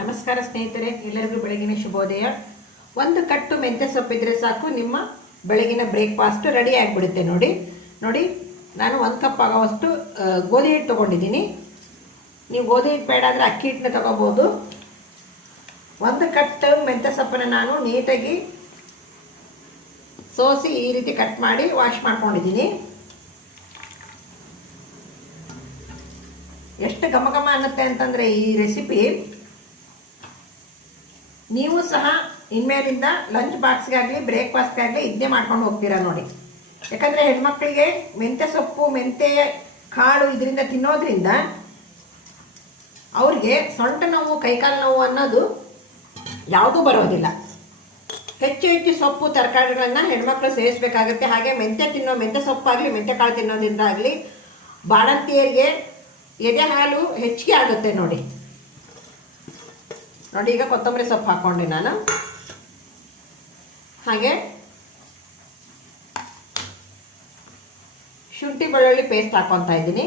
ನಮಸ್ಕಾರ ಸ್ನೇಹಿತರೆ, ಎಲ್ಲರಿಗೂ ಬೆಳಗಿನ ಶುಭೋದಯ. ಒಂದು ಕಟ್ಟು ಮೆಂತ್ಯ ಸೊಪ್ಪಿದ್ರೆ ಸಾಕು, ನಿಮ್ಮ ಬೆಳಗಿನ ಬ್ರೇಕ್ಫಾಸ್ಟ್ ರೆಡಿ ಆಗಿಬಿಡುತ್ತೆ. ನೋಡಿ ನಾನು 1 ಕಪ್ ಆಗೋವಷ್ಟು ಗೋಧಿ ಹಿಟ್ಟು ತೊಗೊಂಡಿದ್ದೀನಿ. ನೀವು ಗೋಧಿ ಹಿಟ್ಟು ಬೇಡ ಅಂದರೆ ಅಕ್ಕಿ ಹಿಟ್ಟನ್ನ ತೊಗೋಬೋದು. 1 ಕಟ್ಟು ಮೆಂತ್ಯ ಸೊಪ್ಪನ್ನು ನಾನು ನೀಟಾಗಿ ಸೋಸಿ ಈ ರೀತಿ ಕಟ್ ಮಾಡಿ ವಾಶ್ ಮಾಡ್ಕೊಂಡಿದ್ದೀನಿ. ಎಷ್ಟು ಘಮ ಘಮ ಅನ್ನತ್ತೆ ಅಂತಂದರೆ ಈ ರೆಸಿಪಿ ನೀವು ಸಹ ಇನ್ಮೇಲಿಂದ ಲಂಚ್ ಬಾಕ್ಸ್ಗಾಗಲಿ ಬ್ರೇಕ್ಫಾಸ್ಟ್ಗಾಗಲಿ ಇದನ್ನೇ ಮಾಡ್ಕೊಂಡು ಹೋಗ್ತೀರಾ ನೋಡಿ. ಯಾಕಂದರೆ ಹೆಣ್ಮಕ್ಳಿಗೆ ಮೆಂತ್ಯ ಸೊಪ್ಪು, ಮೆಂತ್ಯ ಕಾಳು ಇದರಿಂದ ತಿನ್ನೋದ್ರಿಂದ ಅವ್ರಿಗೆ ಸೊಂಟ ನೋವು, ಕೈಕಾಲು ನೋವು ಅನ್ನೋದು ಯಾವುದೂ ಬರೋದಿಲ್ಲ. ಹೆಚ್ಚು ಸೊಪ್ಪು ತರಕಾರಿಗಳನ್ನು ಹೆಣ್ಮಕ್ಳು ಸೇರಿಸಬೇಕಾಗುತ್ತೆ. ಹಾಗೆ ಮೆಂತ್ಯ ಸೊಪ್ಪಾಗಲಿ ಮೆಂತ್ಯ ಕಾಳು ತಿನ್ನೋದ್ರಿಂದ ಆಗಲಿ ಬಾಣಂತಿಯರಿಗೆ ಎದೆ ಹಾಲು ಹೆಚ್ಚಿಗೆ ಆಗುತ್ತೆ ನೋಡಿ. ಈಗ ಕೊತ್ತಂಬರಿ ಸೊಪ್ಪು ಹಾಕ್ಕೊಂಡೆ ನಾನು. ಹಾಗೆ ಶುಂಠಿ ಬೆಳ್ಳುಳ್ಳಿ ಪೇಸ್ಟ್ ಹಾಕ್ಕೊತಾ ಇದ್ದೀನಿ.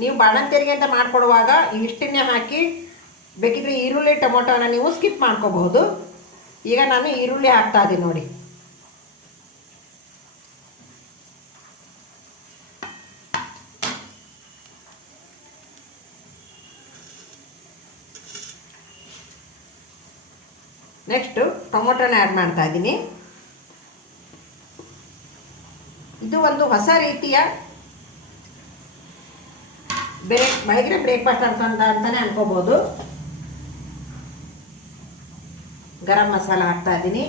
ನೀವು ಬಾಣಂತಿಯರಿಗೆ ಅಂತ ಮಾಡಿಕೊಡುವಾಗ ಇಷ್ಟನ್ನೇ ಹಾಕಿ, ಬೇಕಿದ್ರೆ ಈರುಳ್ಳಿ ಟೊಮೊಟೊನ ನೀವು ಸ್ಕಿಪ್ ಮಾಡ್ಕೋಬಹುದು. ಈಗ ನಾನು ಈರುಳ್ಳಿ ಹಾಕ್ತಾ ಇದ್ದೀನಿ ನೋಡಿ. ನೆಕ್ಸ್ಟು ಟೊಮೊಟೊನ ಆ್ಯಡ್ ಮಾಡ್ತಾ ಇದ್ದೀನಿ. ಇದು ಒಂದು ಹೊಸ ರೀತಿಯ ಬೆಳಗಿನ ಬ್ರೇಕ್ಫಾಸ್ಟ್ ಅಂತಲೇ ಅನ್ಕೋಬೋದು. ಗರಂ ಮಸಾಲ ಹಾಕ್ತಾ ಇದ್ದೀನಿ.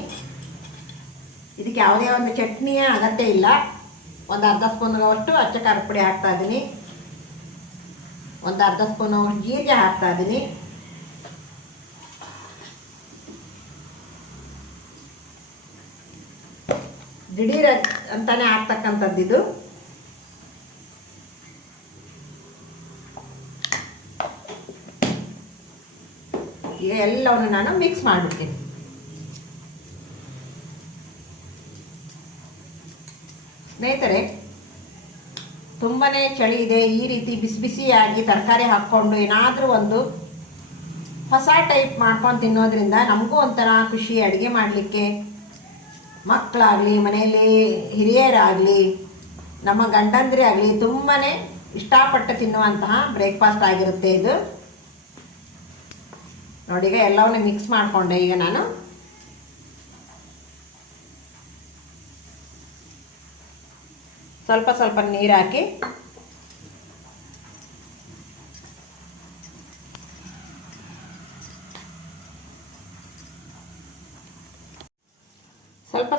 ಇದಕ್ಕೆ ಯಾವುದೇ ಒಂದು ಚಟ್ನಿಯ ಅಗತ್ಯ ಇಲ್ಲ. ಒಂದು ಅರ್ಧ ಸ್ಪೂನ್ಗಷ್ಟು ಅಚ್ಚ ಖಾರದ ಪುಡಿ ಹಾಕ್ತಾ ಇದ್ದೀನಿ. ಒಂದು ಅರ್ಧ ಸ್ಪೂನಷ್ಟು ಜೀರಿಗೆ ಹಾಕ್ತಾ ಇದ್ದೀನಿ. ದಿಢೀರ್ ಅಂತಾನೆ ಆಗ್ತಕ್ಕಂಥದ್ದಿದು. ಈಗ ಎಲ್ಲವನ್ನು ನಾನು ಮಿಕ್ಸ್ ಮಾಡಿಬಿಡ್ತೀನಿ. ಸ್ನೇಹಿತರೆ, ತುಂಬಾ ಚಳಿ ಇದೆ. ಈ ರೀತಿ ಬಿಸಿಯಾಗಿ ತರಕಾರಿ ಹಾಕ್ಕೊಂಡು ಏನಾದರೂ ಒಂದು ಹೊಸ ಟೈಪ್ ಮಾಡ್ಕೊಂಡು ತಿನ್ನೋದ್ರಿಂದ ನಮಗೂ ಒಂಥರ ಖುಷಿ. ಅಡುಗೆ ಮಾಡಲಿಕ್ಕೆ ಮಕ್ಕಳಾಗಲಿ, ಮನೆಯಲ್ಲಿ ಹಿರಿಯರಾಗಲಿ, ನಮ್ಮ ಗಂಡಂದಿರೇ ಆಗಲಿ ತುಂಬಾ ಇಷ್ಟಪಟ್ಟು ತಿನ್ನುವಂತಹ ಬ್ರೇಕ್ಫಾಸ್ಟ್ ಆಗಿರುತ್ತೆ ಇದು ನೋಡಿ. ಈಗ ಎಲ್ಲವನ್ನೂ ಮಿಕ್ಸ್ ಮಾಡಿಕೊಂಡೆ. ಈಗ ನಾನು ಸ್ವಲ್ಪ ನೀರು ಹಾಕಿ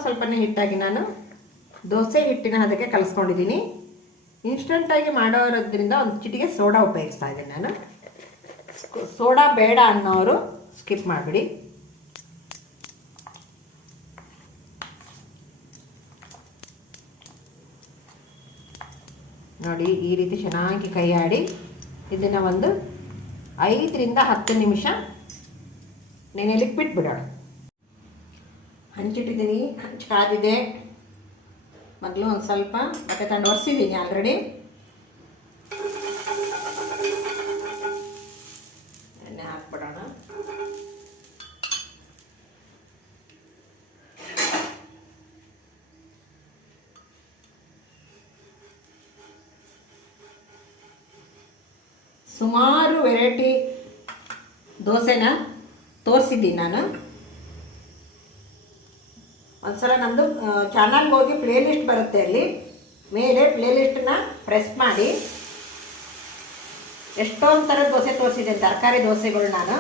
ಸ್ವಲ್ಪನೇ ಹಿಟ್ಟಾಗಿ ನಾನು ದೋಸೆ ಹಿಟ್ಟಿನ ಅದಕ್ಕೆ ಕಲಿಸ್ಕೊಂಡಿದ್ದೀನಿ. ಇನ್ಸ್ಟಂಟಾಗಿ ಮಾಡೋದ್ರಿಂದ ಒಂದು ಚಿಟಿಗೆ ಸೋಡಾ ಉಪಯೋಗಿಸ್ತಾ ಇದ್ದೀನಿ ನಾನು. ಸೋಡಾ ಬೇಡ ಅನ್ನೋರು ಸ್ಕಿಪ್ ಮಾಡಿಬಿಡಿ. ನೋಡಿ, ಈ ರೀತಿ ಚೆನ್ನಾಗಿ ಕೈ ಆಡಿ ಇದನ್ನು ಒಂದು 5 ರಿಂದ 10 ನಿಮಿಷ ನೆನೆಯಲಿಕ್ಕೆ ಬಿಟ್ಬಿಡೋಣ. ಹಂಚಿಟ್ಟಿದ್ದೀನಿ, ಹಂಚು ಕಾದಿದೆ. ಮೊದಲು ಒಂದು ಸ್ವಲ್ಪ ಬಟ್ಟೆ ತಗೊಂಡು ಒರೆಸಿದ್ದೀನಿ ಆಲ್ರೆಡಿ. ಎಣ್ಣೆ ಹಾಕ್ಬಿಡೋಣ. ಸುಮಾರು ವೆರೈಟಿ ದೋಸೆನ ತೋರಿಸಿದ್ದೀನಿ ನಾನು. ಒಂದ್ಸಲ ನಮ್ಮದು ಚಾನಲ್ಗೆ ಹೋಗಿ ಪ್ಲೇಲಿಸ್ಟ್ ಬರುತ್ತೆ, ಅಲ್ಲಿ ಮೇಲೆ ಪ್ಲೇಲಿಸ್ಟನ್ನ ಪ್ರೆಸ್ ಮಾಡಿ ಎಷ್ಟೊಂದು ಥರದ ದೋಸೆ ತೋರಿಸಿದೆ, ತರಕಾರಿ ದೋಸೆಗಳು. ನಾನು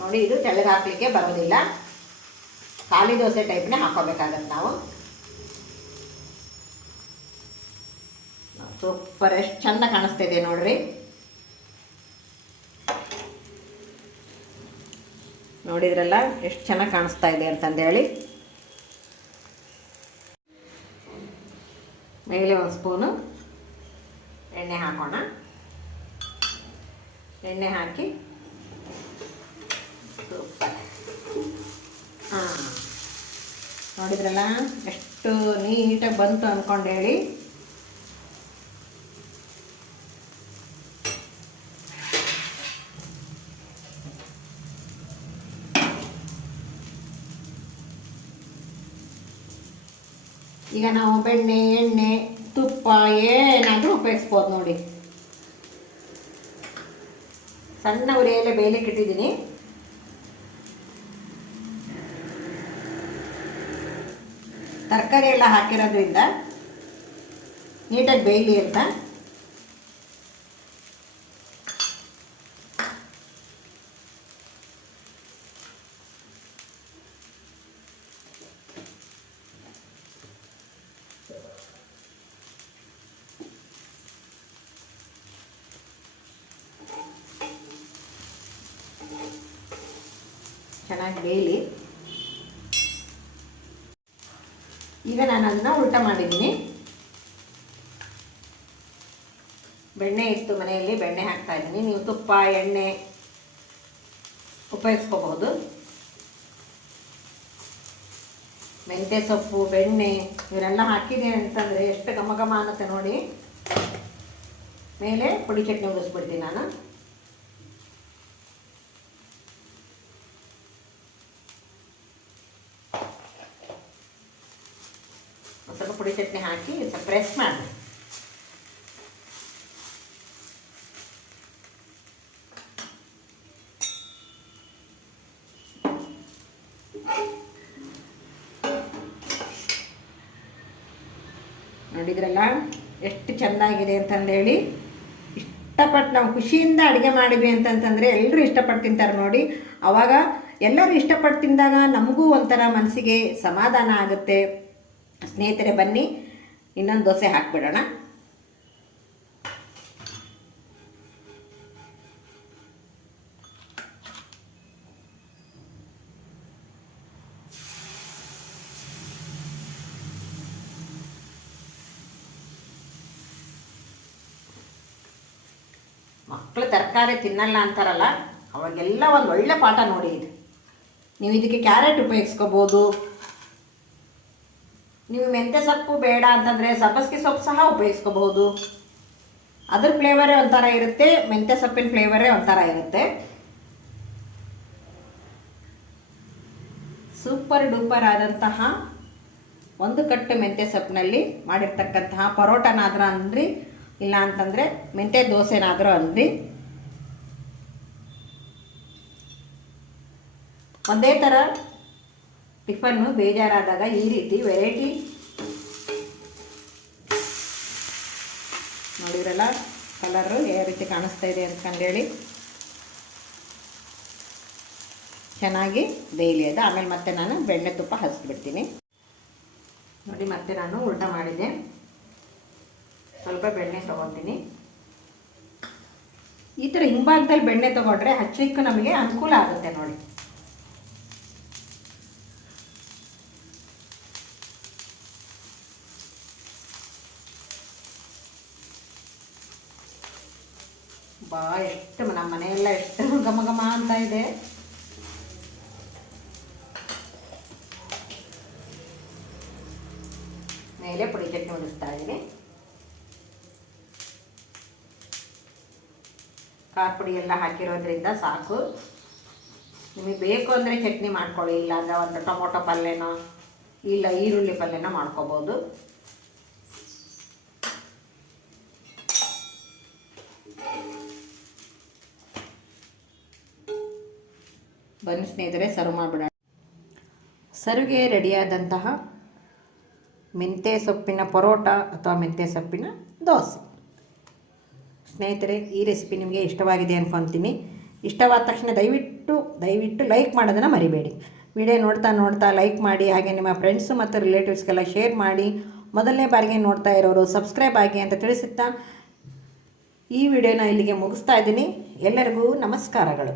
ನೋಡಿ, ಇದು ತೆಳ್ಳಗೆ ಹಾಕಲಿಕ್ಕೆ ಬರೋದಿಲ್ಲ, ಖಾಲಿ ದೋಸೆ ಟೈಪ್ನೇ ಹಾಕೋಬೇಕಾಗತ್ತೆ ನಾವು. ಸೂಪರ್, ಎಷ್ಟು ಚೆಂದ ಕಾಣಿಸ್ತಾ ಇದೆ ನೋಡ್ರಿ. ನೋಡಿದ್ರಲ್ಲ ಎಷ್ಟು ಚೆನ್ನಾಗಿ ಕಾಣಿಸ್ತಾ ಇದೆ ಅಂತಂದೇಳಿ. ಮೇಲೆ ಒಂದು ಸ್ಪೂನು ಎಣ್ಣೆ ಹಾಕೋಣ. ಎಣ್ಣೆ ಹಾಕಿ ಸೂಪರ್. ನೋಡಿದ್ರಲ್ಲ ಎಷ್ಟು ನೀಟಾಗಿ ಬಂತು ಅಂದ್ಕೊಂಡು ಹೇಳಿ. ಈಗ ನಾವು ಬೆಣ್ಣೆ, ಎಣ್ಣೆ, ತುಪ್ಪ ಏನಾದರೂ ಉಪಯೋಗಿಸ್ಬೋದು ನೋಡಿ. ಸಣ್ಣ ಉರಿಯಲ್ಲೇ ಬೇಯಲಿಕ್ಕೆ ಇಟ್ಟಿದ್ದೀನಿ. ತರಕಾರಿ ಎಲ್ಲ ಹಾಕಿರೋದ್ರಿಂದ ನೀಟಾಗಿ ಬೇಯಲಿ ಅಂತ. ಚೆನ್ನಾಗಿ ಬೇಯಲಿ. ಈಗ ನಾನು ಅದನ್ನು ಉಲ್ಟಾ ಮಾಡಿದ್ದೀನಿ. ಬೆಣ್ಣೆ ಇತ್ತು ಮನೆಯಲ್ಲಿ, ಬೆಣ್ಣೆ ಹಾಕ್ತಾ ಇದ್ದೀನಿ. ನೀವು ತುಪ್ಪ, ಎಣ್ಣೆ ಉಪಯೋಗಿಸ್ಕೋಬಹುದು. ಮೆಂತ್ಯ ಸೊಪ್ಪು, ಬೆಣ್ಣೆ ಇವರೆಲ್ಲ ಹಾಕಿದೆ ಅಂತಂದರೆ ಎಷ್ಟು ಘಮ ಘಮ ಅನ್ನತ್ತೆ ನೋಡಿ. ಮೇಲೆ ಪುಡಿ ಚಟ್ನಿ ಉಗಿಸ್ಬಿಡ್ತೀನಿ ನಾನು. ಸ್ವಲ್ಪ ಪುಡಿ ಚಟ್ನಿ ಹಾಕಿ ಸ್ವಲ್ಪ ಪ್ರೆಸ್ ಮಾಡಿ. ನೋಡಿದ್ರಲ್ಲ ಎಷ್ಟು ಚೆಂದಾಗಿದೆ ಅಂತಂದೇಳಿ. ಇಷ್ಟಪಟ್ಟು ನಾವು ಖುಷಿಯಿಂದ ಅಡುಗೆ ಮಾಡಿದ್ವಿ ಅಂತಂತಂದರೆ ಎಲ್ಲರೂ ಇಷ್ಟಪಟ್ಟು ತಿಂತಾರೆ ನೋಡಿ. ಆವಾಗ ಎಲ್ಲರೂ ಇಷ್ಟಪಟ್ಟು ತಿಂದಾಗ ನಮಗೂ ಒಂಥರ ಮನಸ್ಸಿಗೆ ಸಮಾಧಾನ ಆಗುತ್ತೆ. ಸ್ನೇಹಿತರೆ, ಬನ್ನಿ ಇನ್ನೊಂದು ದೋಸೆ ಹಾಕಿಬಿಡೋಣ. ಮಕ್ಕಳು ತರಕಾರಿ ತಿನ್ನಲ್ಲ ಅಂತಾರಲ್ಲ, ಅವಾಗೆಲ್ಲ ಒಂದು ಒಳ್ಳೆ ಪಾಠ ನೋಡಿ ಇದು. ನೀವು ಇದಕ್ಕೆ ಕ್ಯಾರೆಟ್ ಉಪಯೋಗಿಸ್ಕೋಬೋದು. ನೀವು ಮೆಂತ್ಯ ಸೊಪ್ಪು ಬೇಡ ಅಂತಂದರೆ ಸಬ್ಬಸಿಗೆ ಸೊಪ್ಪು ಸಹ ಉಪಯೋಗಿಸ್ಕೋಬಹುದು. ಅದ್ರ ಫ್ಲೇವರೇ ಒಂಥರ ಇರುತ್ತೆ, ಮೆಂತ್ಯ ಸೊಪ್ಪಿನ ಫ್ಲೇವರೇ ಒಂಥರ ಇರುತ್ತೆ. ಸೂಪರ್ ಡೂಪರ್ ಆದಂತಹ ಒಂದು ಕಟ್ಟು ಮೆಂತ್ಯ ಸೊಪ್ಪಿನಲ್ಲಿ ಮಾಡಿರ್ತಕ್ಕಂತಹ ಪರೋಟನಾದರೂ ಅಂದ್ರಿ, ಇಲ್ಲ ಅಂತಂದರೆ ಮೆಂತ್ಯ ದೋಸೆನಾದರೂ ಅಂದ್ರಿ. ಒಂದೇ ಥರ ಟಿಫನ್ನು ಬೇಜಾರಾದಾಗ ಈ ರೀತಿ ವೆರೈಟಿ ನೋಡಿದ್ರಲ್ಲ, ಕಲರು ಯಾವ ರೀತಿ ಕಾಣಿಸ್ತಾ ಇದೆ ಅಂತಂದೇಳಿ. ಚೆನ್ನಾಗಿ ಬೇಯಲಿ ಅದು. ಆಮೇಲೆ ಮತ್ತೆ ನಾನು ಬೆಣ್ಣೆ ತುಪ್ಪ ಹಚ್ಬಿಡ್ತೀನಿ ನೋಡಿ. ಮತ್ತೆ ನಾನು ಉಲ್ಟಾ ಮಾಡಿದೆ. ಸ್ವಲ್ಪ ಬೆಣ್ಣೆ ತೊಗೊತೀನಿ. ಈ ಥರ ಹಿಂಭಾಗದಲ್ಲಿ ಬೆಣ್ಣೆ ತೊಗೊಂಡ್ರೆ ಹಚ್ಚಲಿಕ್ಕೂ ನಮಗೆ ಅನುಕೂಲ ಆಗುತ್ತೆ ನೋಡಿ. ಎಷ್ಟು ನಮ್ಮ ಮನೆಯೆಲ್ಲ ಎಷ್ಟು ಘಮ ಘಮ ಅಂತ ಇದೆ. ಮೇಲೆ ಪುಡಿ ಚಟ್ನಿ ಉಳಿಸ್ತಾ ಇದ್ದೀನಿ. ಖಾರ ಪುಡಿ ಎಲ್ಲ ಹಾಕಿರೋದ್ರಿಂದ ಸಾಕು. ನಿಮಗೆ ಬೇಕು ಅಂದರೆ ಚಟ್ನಿ ಮಾಡ್ಕೊಳ್ಳಿ, ಇಲ್ಲಾಂದರೆ ಒಂದು ಟೊಮೊಟೊ ಪಲ್ಯನೋ ಇಲ್ಲ ಈರುಳ್ಳಿ ಪಲ್ಯನೋ ಮಾಡ್ಕೋಬೋದು. ಬನ್ನಿ ಸ್ನೇಹಿತರೆ, ಸರ್ವ್ ಮಾಡಿಬಿಡೋಣ. ಸರ್ವ್ಗೆ ರೆಡಿಯಾದಂತಹ ಮೆಂತ್ಯ ಸೊಪ್ಪಿನ ಪರೋಟ ಅಥವಾ ಮೆಂತ್ಯ ಸೊಪ್ಪಿನ ದೋಸೆ. ಸ್ನೇಹಿತರೆ, ಈ ರೆಸಿಪಿ ನಿಮಗೆ ಇಷ್ಟವಾಗಿದೆ ಅಂದ್ಕೊತೀನಿ. ಇಷ್ಟವಾದ ತಕ್ಷಣ ದಯವಿಟ್ಟು ಲೈಕ್ ಮಾಡೋದನ್ನು ಮರಿಬೇಡಿ. ವಿಡಿಯೋ ನೋಡ್ತಾ ಲೈಕ್ ಮಾಡಿ. ಹಾಗೆ ನಿಮ್ಮ ಫ್ರೆಂಡ್ಸು ಮತ್ತು ರಿಲೇಟಿವ್ಸ್ಗೆಲ್ಲ ಶೇರ್ ಮಾಡಿ. ಮೊದಲನೇ ಬಾರಿಗೆ ನೋಡ್ತಾ ಇರೋರು ಸಬ್ಸ್ಕ್ರೈಬ್ ಆಗಿ ಅಂತ ತಿಳಿಸುತ್ತಾ ಈ ವಿಡಿಯೋನ ಇಲ್ಲಿಗೆ ಮುಗಿಸ್ತಾ ಇದ್ದೀನಿ. ಎಲ್ಲರಿಗೂ ನಮಸ್ಕಾರಗಳು.